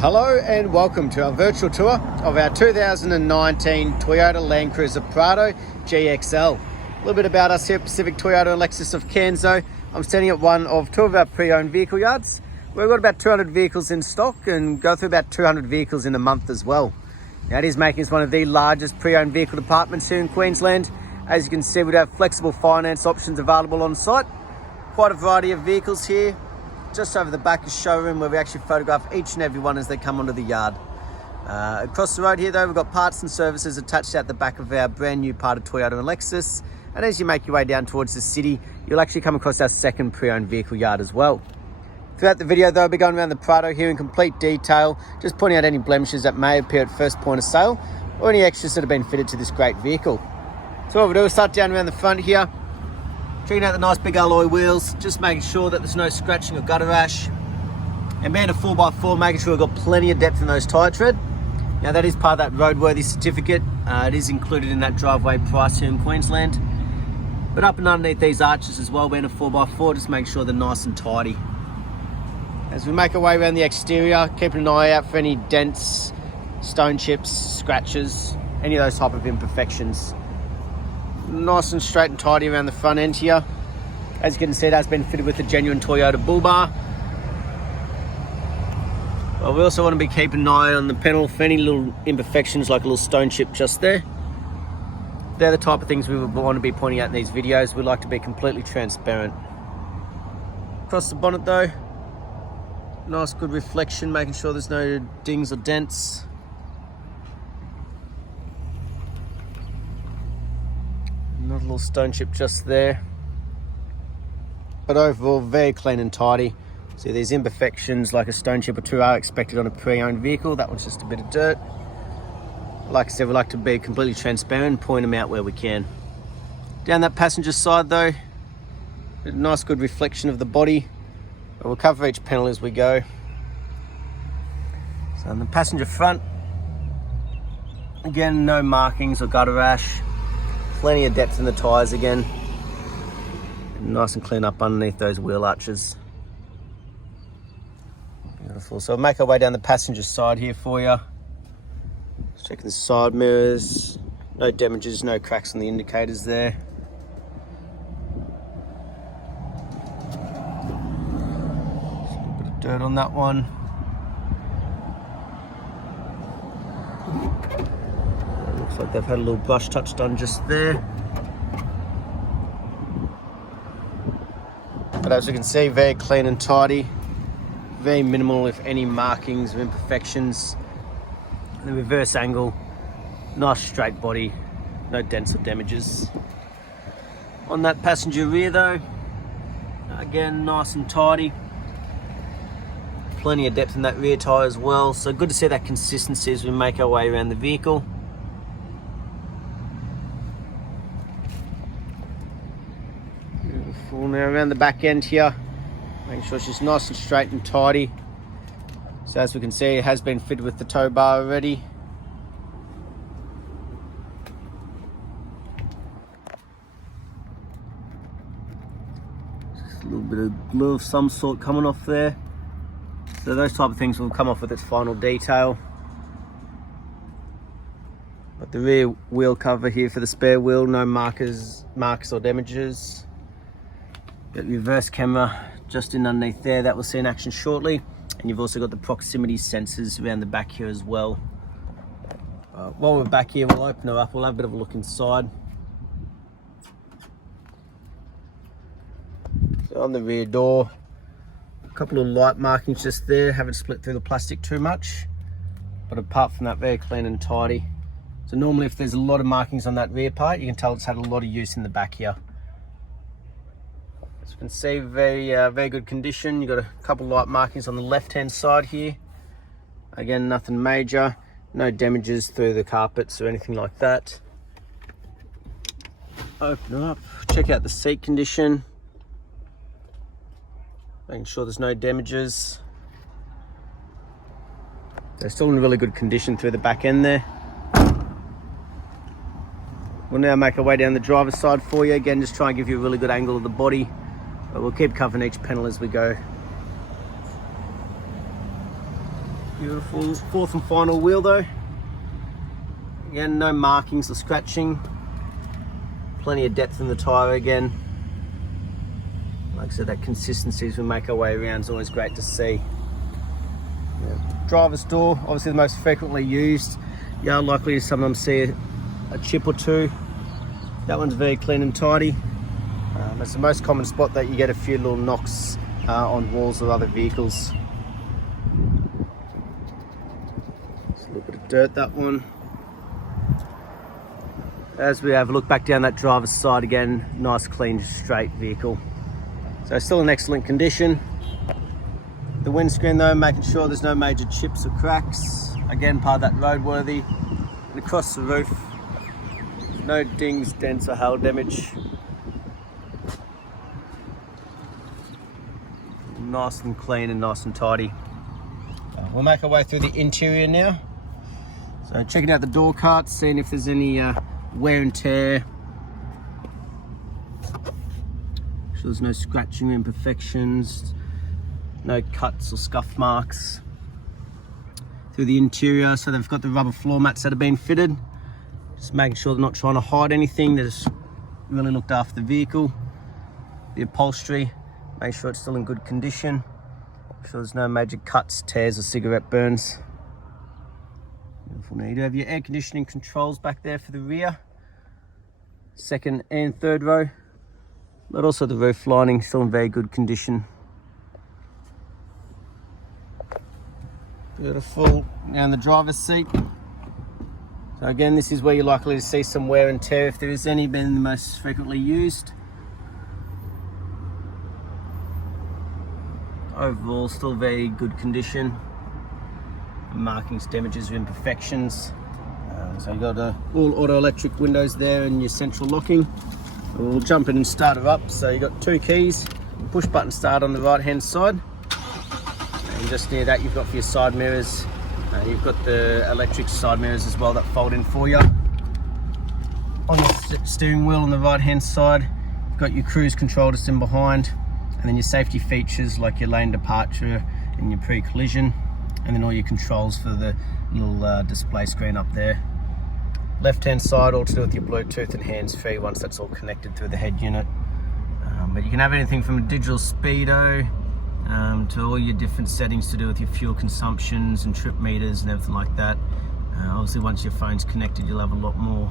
Hello and welcome to our virtual tour of our 2019 Toyota Land Cruiser Prado GXL. A little bit about us here at Pacific Toyota and Lexus of Canso. I'm standing at one of two of our pre-owned vehicle yards. We've got about 200 vehicles in stock and go through about 200 vehicles in a month as well. Now it is making us one of the largest pre-owned vehicle departments here in Queensland. As you can see, we have flexible finance options available on site. Quite a variety of vehicles here. Just over the back is showroom where we actually photograph each and every one as they come onto the yard. Across the road here though, we've got parts and services attached out the back of our brand new part of Toyota and Lexus. And as you make your way down towards the city, you'll actually come across our second pre-owned vehicle yard as well. Throughout the video though, I'll be going around the Prado here in complete detail, just pointing out any blemishes that may appear at first point of sale or any extras that have been fitted to this great vehicle. So what we'll do is start down around the front here. Checking out the nice big alloy wheels, just making sure that there's no scratching or gutter rash. And being a 4x4, making sure we've got plenty of depth in those tyre tread. Now that is part of that roadworthy certificate. It is included in that driveway price here in Queensland. But up and underneath these arches as well, being a 4x4, just make sure they're nice and tidy. As we make our way around the exterior, keeping an eye out for any dents, stone chips, scratches, any of those type of imperfections. Nice and straight and tidy around the front end here. As you can see, it has been fitted with a genuine Toyota bull bar. Well, we also want to be keeping an eye on the panel for any little imperfections like a little stone chip just there. They're the type of things we would want to be pointing out in these videos. We like to be completely transparent. Across the bonnet though, nice good reflection, making sure there's no dings or dents. Another little stone chip just there. But overall, very clean and tidy. See, these imperfections like a stone chip or two are expected on a pre-owned vehicle. That one's just a bit of dirt. Like I said, we like to be completely transparent and point them out where we can. Down that passenger side though, a nice good reflection of the body. But we'll cover each panel as we go. So on the passenger front, again, no markings or gutter rash. Plenty of depth in the tyres again. And nice and clean up underneath those wheel arches. Beautiful. So we'll make our way down the passenger side here for you. Just checking the side mirrors. No damages, no cracks on the indicators there. Just a little bit of dirt on that one. Looks like they've had a little brush touch done just there. But as you can see, very clean and tidy. Very minimal, if any, markings or imperfections. And the reverse angle, nice straight body, no dents or damages. On that passenger rear though, again, nice and tidy. Plenty of depth in that rear tyre as well. So good to see that consistency as we make our way around the vehicle. Beautiful. Now around the back end here, making sure she's nice and straight and tidy. So as we can see, it has been fitted with the tow bar already. Just a little bit of glue of some sort coming off there. So those type of things will come off with its final detail. But the rear wheel cover here for the spare wheel, no marks or damages. Got the reverse camera just in underneath there, that we'll see in action shortly. And you've also got the proximity sensors around the back here as well. While we're back here, we'll open her up, we'll have a bit of a look inside. So on the rear door, a couple of light markings just there, haven't split through the plastic too much. But apart from that, very clean and tidy. So normally if there's a lot of markings on that rear part, you can tell it's had a lot of use in the back here. As you can see, very good condition. You've got a couple of light markings on the left hand side here. Again, nothing major, no damages through the carpets or anything like that. Open up, check out the seat condition. Making sure there's no damages. They're still in really good condition through the back end there. We'll now make our way down the driver's side for you. Again, just try and give you a really good angle of the body. But we'll keep covering each panel as we go. Beautiful fourth and final wheel though. Again, no markings or scratching. Plenty of depth in the tyre again. Like I said, that consistency as we make our way around is always great to see. Driver's door, obviously the most frequently used. You are likely to sometimes see a chip or two. That one's very clean and tidy. It's the most common spot that you get a few little knocks on walls of other vehicles. Just a little bit of dirt, that one. As we have a look back down that driver's side again, nice clean straight vehicle. So still in excellent condition. The windscreen though, making sure there's no major chips or cracks. Again, part of that roadworthy. And across the roof, no dings, dents or hail damage. Nice and clean and nice and tidy. We'll make our way through the interior now. So checking out the door carts, seeing if there's any wear and tear. So there's no scratching or imperfections, no cuts or scuff marks. Through the interior, so they've got the rubber floor mats that have been fitted. Just making sure they're not trying to hide anything. They're just really looked after the vehicle. The upholstery, make sure it's still in good condition. Make sure there's no major cuts, tears or cigarette burns. Beautiful. Now you do have your air conditioning controls back there for the rear. Second and third row. But also the roof lining still in very good condition. Beautiful. Now in the driver's seat. So again, this is where you're likely to see some wear and tear if there is any, been the most frequently used. Overall, still very good condition. Markings, damages, or imperfections. So you've got all auto electric windows there and your central locking. We'll jump in and start it up. So you've got two keys, push button start on the right hand side. And just near that you've got for your side mirrors. You've got the electric side mirrors as well that fold in for you. On the steering wheel on the right hand side, you've got your cruise control just in behind. And then your safety features like your lane departure and your pre-collision. And then all your controls for the little display screen up there. Left hand side, all to do with your Bluetooth and hands-free once that's all connected through the head unit. But you can have anything from a digital speedo to all your different settings to do with your fuel consumptions and trip meters and everything like that. Obviously once your phone's connected you'll have a lot more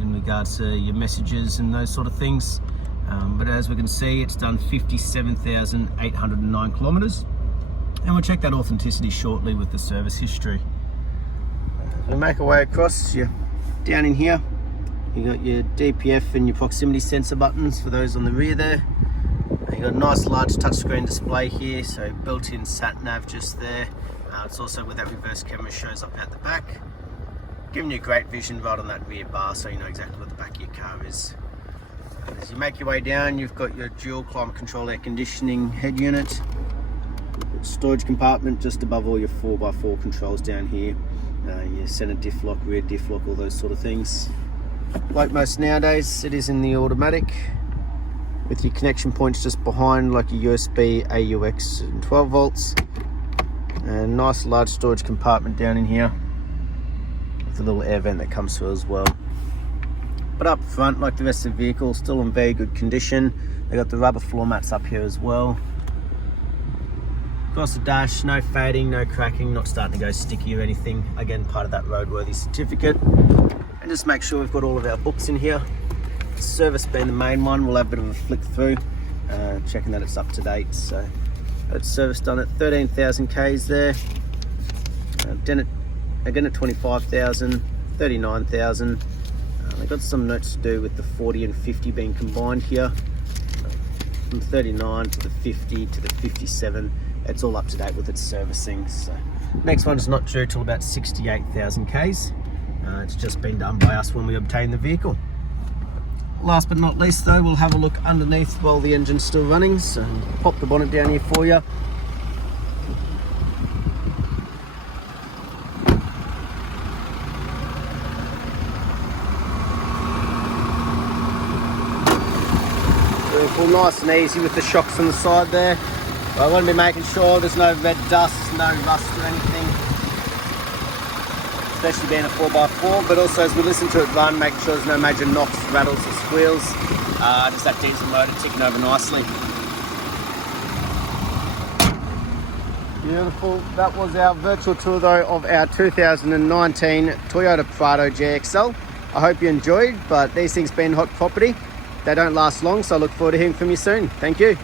in regards to your messages and those sort of things. But as we can see, it's done 57,809 kilometers. And we'll check that authenticity shortly with the service history. We'll make our way across. You're down in here. You got your DPF and your proximity sensor buttons for those on the rear there. You got a nice large touchscreen display here, so built-in sat nav just there. It's also where that reverse camera shows up out the back, giving you great vision right on that rear bar, so you know exactly what the back of your car is. As you make your way down, you've got your dual climate control air conditioning head unit. Storage compartment just above all your 4x4 controls down here. Your center diff lock, rear diff lock, all those sort of things. Like most nowadays, it is in the automatic with your connection points just behind, like your USB, AUX and 12 volts. And nice large storage compartment down in here with a little air vent that comes through as well. But up front, like the rest of the vehicle, still in very good condition. They got the rubber floor mats up here as well. Across the dash, no fading, no cracking, not starting to go sticky or anything. Again, part of that roadworthy certificate. And just make sure we've got all of our books in here. Service being the main one, we'll have a bit of a flick through, checking that it's up to date. So it's service done at 13,000 Ks there. Again at 25,000, 39,000. They've got some notes to do with the 40 and 50 being combined here. From 39 to the 50 to the 57. It's all up to date with its servicing. So next one's not due till about 68,000 Ks. It's just been done by us when we obtained the vehicle. Last but not least though, we'll have a look underneath while the engine's still running. So pop the bonnet down here for you. Beautiful, nice and easy with the shocks on the side there. But I want to be making sure there's no red dust, no rust or anything, especially being a 4x4, but also as we listen to it run, making sure there's no major knocks, rattles or squeals. Just that diesel motor ticking over nicely. Beautiful. That was our virtual tour though of our 2019 Toyota Prado GXL. I hope you enjoyed, but these things being hot property, they don't last long, so I look forward to hearing from you soon. Thank you.